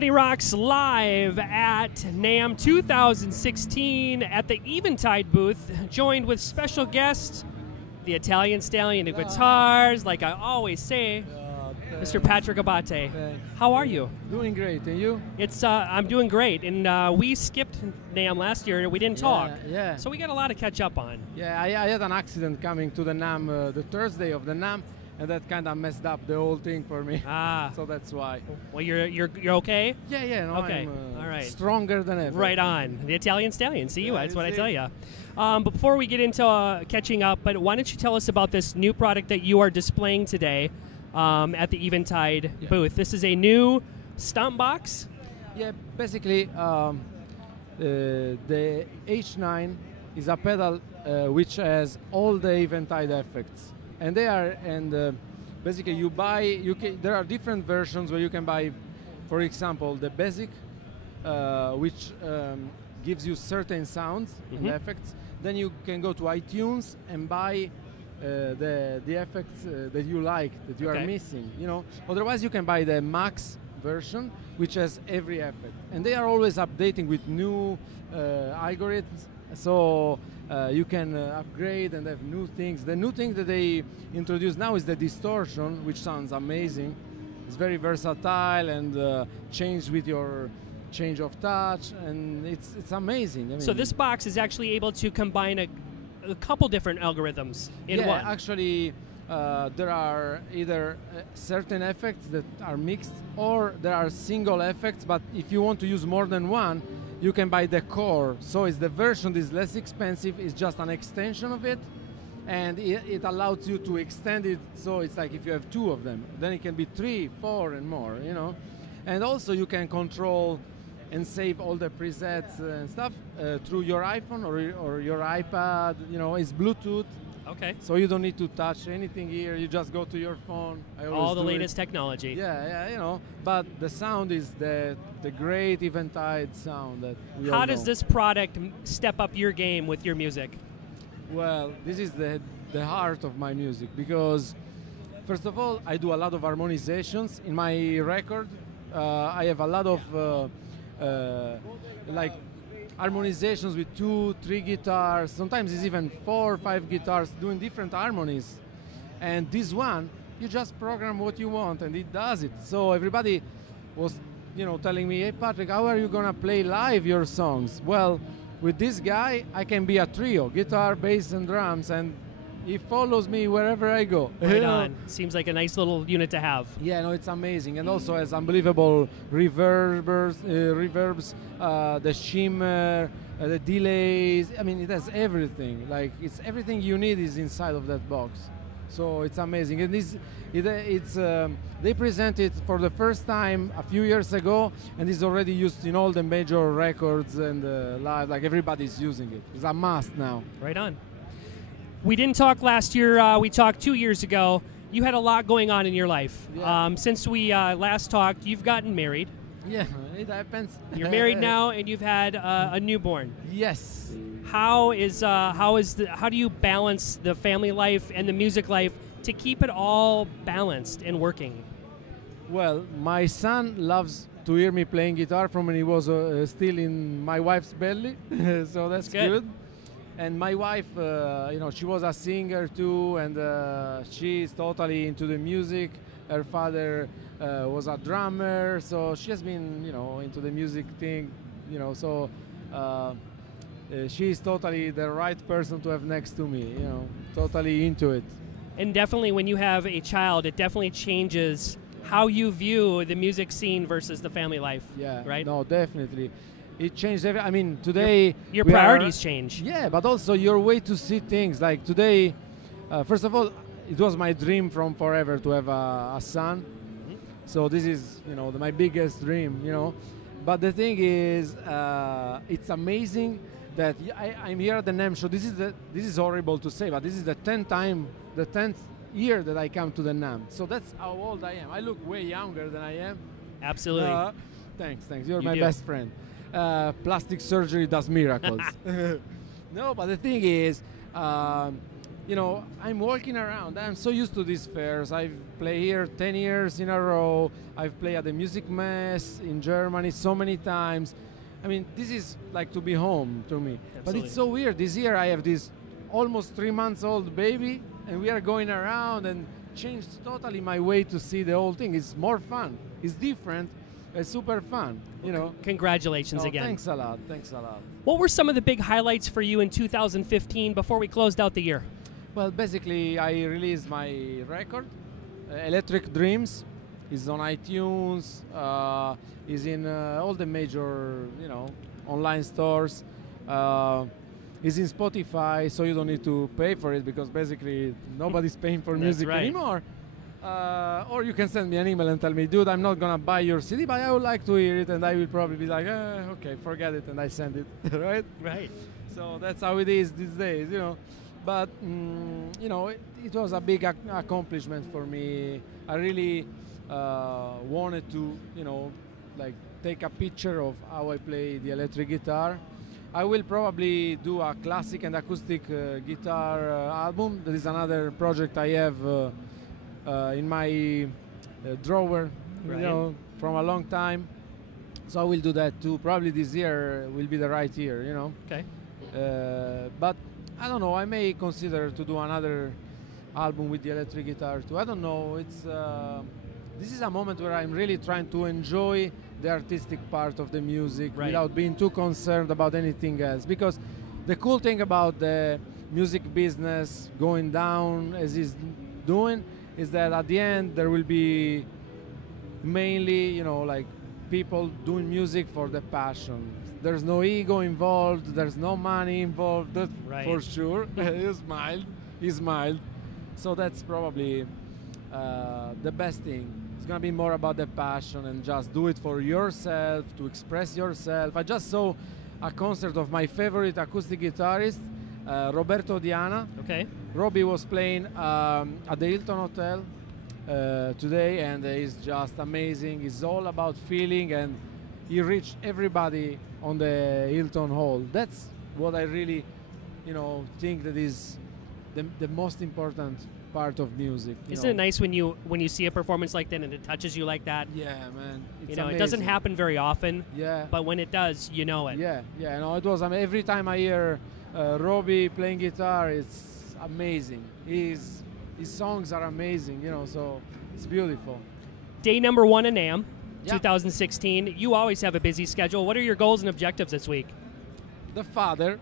MattyRocks live at NAMM 2016 at the Eventide booth, joined with special guest, the Italian stallion of guitars, like I always say, Mr. Patrick Abbate. How are you? Doing great, and you? I'm doing great, and we skipped NAMM last year and we didn't talk. Yeah. So we got a lot to catch up on. Yeah, I had an accident coming to the NAMM the Thursday of the NAMM, and that kind of messed up the whole thing for me. Ah. So that's why. Well, you're okay? Yeah, no, okay. I'm all right. Stronger than ever. Right on. The Italian stallion. See you. Yeah, That's what I see. tell you. But before we get into catching up, but why don't you tell us about this new product that you are displaying today at the Eventide booth? This is a new stomp box. Yeah, basically, the H9 is a pedal which has all the Eventide effects, and basically there are different versions where you can buy, for example, the basic, which gives you certain sounds and effects. Then you can go to iTunes and buy the effects that you like, that you are missing. Otherwise you can buy the Max version, which has every effect, and they are always updating with new algorithms, so you can upgrade and have new things. The new thing that they introduced now is the distortion, which sounds amazing. It's very versatile and changed with your change of touch, and it's amazing. I mean, so this box is actually able to combine a couple different algorithms in one. Actually, there are either certain effects that are mixed, or there are single effects, but if you want to use more than one, you can buy the core. So it's the version that is less expensive, it's just an extension of it, and it allows you to extend it, so it's like if you have two of them, then it can be 3, 4 and more, And also you can control and save all the presets and stuff through your iPhone or your iPad. It's Bluetooth. Okay. So you don't need to touch anything here. You just go to your phone. All the latest technology. Yeah. But the sound is the great Eventide sound that we all How does know. this product step up your game with your music? Well, this is the heart of my music, because first of all, I do a lot of harmonizations in my record. I have a lot of like harmonizations with 2, 3 guitars. Sometimes it's even 4 or 5 guitars doing different harmonies. And this one, you just program what you want and it does it. So everybody was, telling me, "Hey Patrick, how are you gonna play live your songs?" Well, with this guy, I can be a trio: guitar, bass, and drums, and he follows me wherever I go. Right on. Seems like a nice little unit to have. Yeah, no, it's amazing, and also has unbelievable reverbs, the shimmer, the delays. I mean, it has everything. Like, it's everything you need is inside of that box. So it's amazing, and they present it for the first time a few years ago, and it's already used in all the major records and live. Like, everybody's using it. It's a must now. Right on. We didn't talk last year. We talked 2 years ago. You had a lot going on in your life. Yeah. Since we last talked, you've gotten married. Yeah, it happens. You're married now, and you've had a newborn. Yes. How do you balance the family life and the music life to keep it all balanced and working? Well, my son loves to hear me playing guitar from when he was still in my wife's belly, so that's good. And my wife, she was a singer too, and she's totally into the music. Her father was a drummer, so she has been, into the music thing, so she's totally the right person to have next to me, totally into it. And definitely when you have a child, it definitely changes how you view the music scene versus the family life. Yeah, right? No, definitely. It changed I mean, today... Your priorities change. Yeah, but also your way to see things. Like today, first of all, it was my dream from forever to have a son. So this is, my biggest dream, But the thing is, it's amazing that I'm here at the NAMM show. This is horrible to say, but this is the 10th year that I come to the NAMM. So that's how old I am. I look way younger than I am. Absolutely. Thanks. You're my best friend. Plastic surgery does miracles. No, but the thing is, you know, I'm walking around. I'm so used to these fairs. I've played here 10 years in a row. I've played at the Music Mess in Germany so many times. I mean, this is like to be home to me. Absolutely. But it's so weird. This year I have this almost 3 months old baby, and we are going around and changed totally my way to see the whole thing. It's more fun. It's different. It's super fun, you know. Congratulations again. Thanks a lot. Thanks a lot. What were some of the big highlights for you in 2015 before we closed out the year? Well, basically, I released my record, Electric Dreams. It's on iTunes. Is in all the major, you know, online stores. Is in Spotify, so you don't need to pay for it because basically nobody's paying for music anymore. Or you can send me an email and tell me, dude, I'm not gonna buy your CD, but I would like to hear it, and I will probably be like, okay, forget it, and I send it, right? Right. So that's how it is these days, you know. But you know, it was a big accomplishment for me. I really wanted to, you know, like take a picture of how I play the electric guitar. I will probably do a classic and acoustic guitar album. That is another project I have in my drawer, you know, from a long time. So I will do that too. Probably this year will be the right year, you know. Okay. But I don't know. I may consider to do another album with the electric guitar too. I don't know. It's this is a moment where I'm really trying to enjoy the artistic part of the music without being too concerned about anything else. Because the cool thing about the music business going down as it's doing is that at the end there will be mainly, you know, like people doing music for the passion. There's no ego involved. There's no money involved. That's for sure. He smiled. So that's probably the best thing. It's gonna be more about the passion and just do it for yourself, to express yourself. I just saw a concert of my favorite acoustic guitarist, Roberto Diana. Okay. Robbie was playing at the Hilton Hotel today, and he's just amazing. It's all about feeling, and he reached everybody on the Hilton Hall. That's what I really, you know, think that is the most important part of music. Isn't it nice when you see a performance like that and it touches you like that? Yeah, man. It's you know, amazing. it doesn't happen very often. Yeah. But when it does, you know it. Yeah, yeah. No, it was. Every time I hear Robbie playing guitar, it's amazing. His songs are amazing. You know, so it's beautiful. Day number 1 in NAMM, 2016. You always have a busy schedule. What are your goals and objectives this week? The father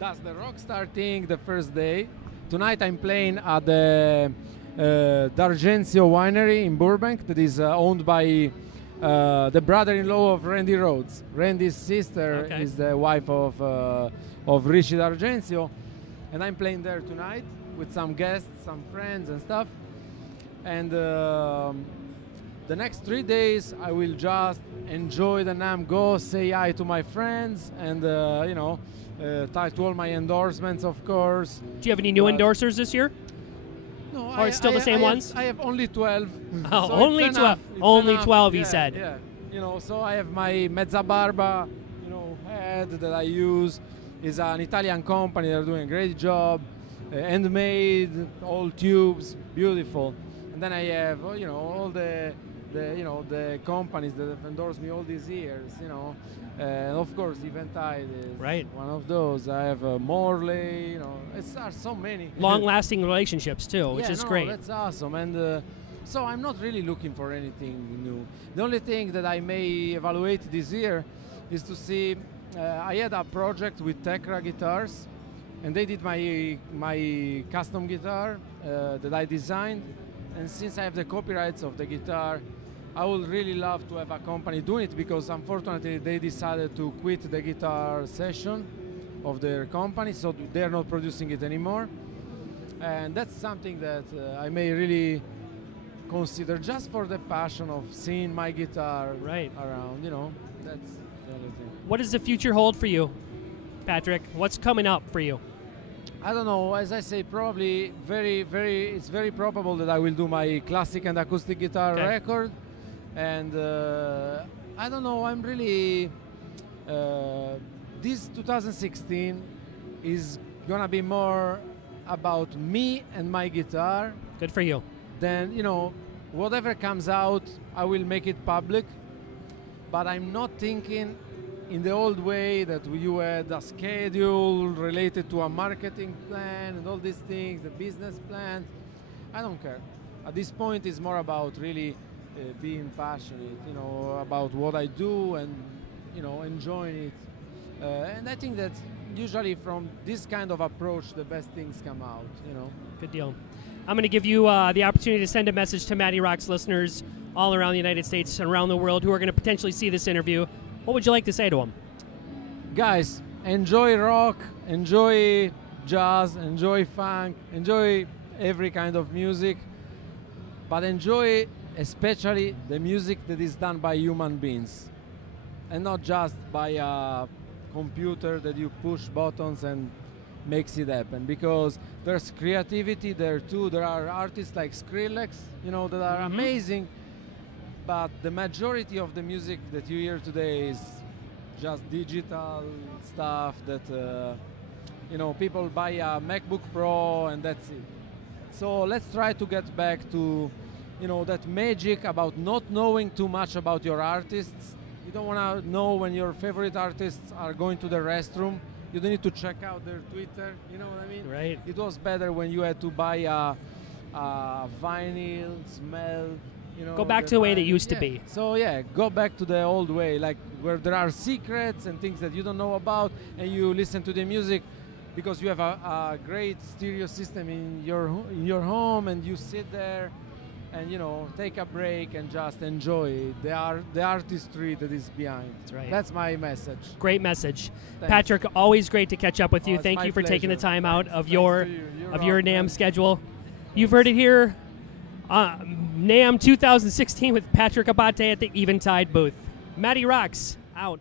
does the rockstar thing the first day. Tonight I'm playing at the D'Argenzio Winery in Burbank that is owned by the brother-in-law of Randy Rhoads. Randy's sister is the wife of Richie D'Argenzio, and I'm playing there tonight with some guests, some friends and stuff. And the next 3 days I will just enjoy the NAMM, go say hi to my friends, and you know, tied to all my endorsements, of course. Do you have any new endorsers this year? No, or it's still the same ones? I have only 12. Oh, so only 12. Only 12, he said. Yeah, you know, so I have my Mezzabarba, you know, head that I use. Is an Italian company. They're doing a great job. Handmade, all tubes, beautiful. And then I have, you know, all the companies that have endorsed me all these years, you know. Of course, Eventide is one of those. I have Morley, you know. Are so many. Long-lasting relationships too, which is great. That's awesome. And so I'm not really looking for anything new. The only thing that I may evaluate this year is to see. I had a project with Tekra Guitars, and they did my custom guitar that I designed. And since I have the copyrights of the guitar, I would really love to have a company doing it, because unfortunately they decided to quit the guitar session of their company, so they're not producing it anymore. And that's something that I may really consider, just for the passion of seeing my guitar around, you know. That's the only thing. What does the future hold for you, Patrick? What's coming up for you? I don't know. As I say, probably it's very probable that I will do my classic and acoustic guitar record. And I don't know. I'm really this 2016 is gonna be more about me and my guitar. Good for you. Then, you know, whatever comes out, I will make it public. But I'm not thinking in the old way that you had a schedule related to a marketing plan and all these things, the business plan. I don't care. At this point, it's more about really being passionate, you know, about what I do and, you know, enjoying it. And I think that usually from this kind of approach, the best things come out, you know. Good deal. I'm going to give you the opportunity to send a message to MattyRocks listeners all around the United States and around the world who are going to potentially see this interview. What would you like to say to them? Guys, enjoy rock, enjoy jazz, enjoy funk, enjoy every kind of music, but enjoy especially the music that is done by human beings and not just by a computer that you push buttons and makes it happen, because there's creativity there too. There are artists like Skrillex, you know, that are amazing, but the majority of the music that you hear today is just digital stuff that you know, people buy a MacBook Pro and that's it. So let's try to get back to, you know, that magic about not knowing too much about your artists. You don't want to know when your favorite artists are going to the restroom. You don't need to check out their Twitter, you know what I mean? Right. It was better when you had to buy a vinyl, smell, you know. Go back to the way that used to yeah. be. So yeah, go back to the old way, like where there are secrets and things that you don't know about, and you listen to the music because you have a great stereo system in your home, and you sit there and, you know, take a break and just enjoy the artistry that is behind. That's right. That's my message. Great message. Thanks. Patrick, always great to catch up with you. It's Thank my you for taking the pleasure. time out Thanks. of Thanks your to you. You're of your welcome. NAMM schedule. You've heard it here. NAMM 2016 with Patrick Abbate at the Eventide booth. MattyRocks out.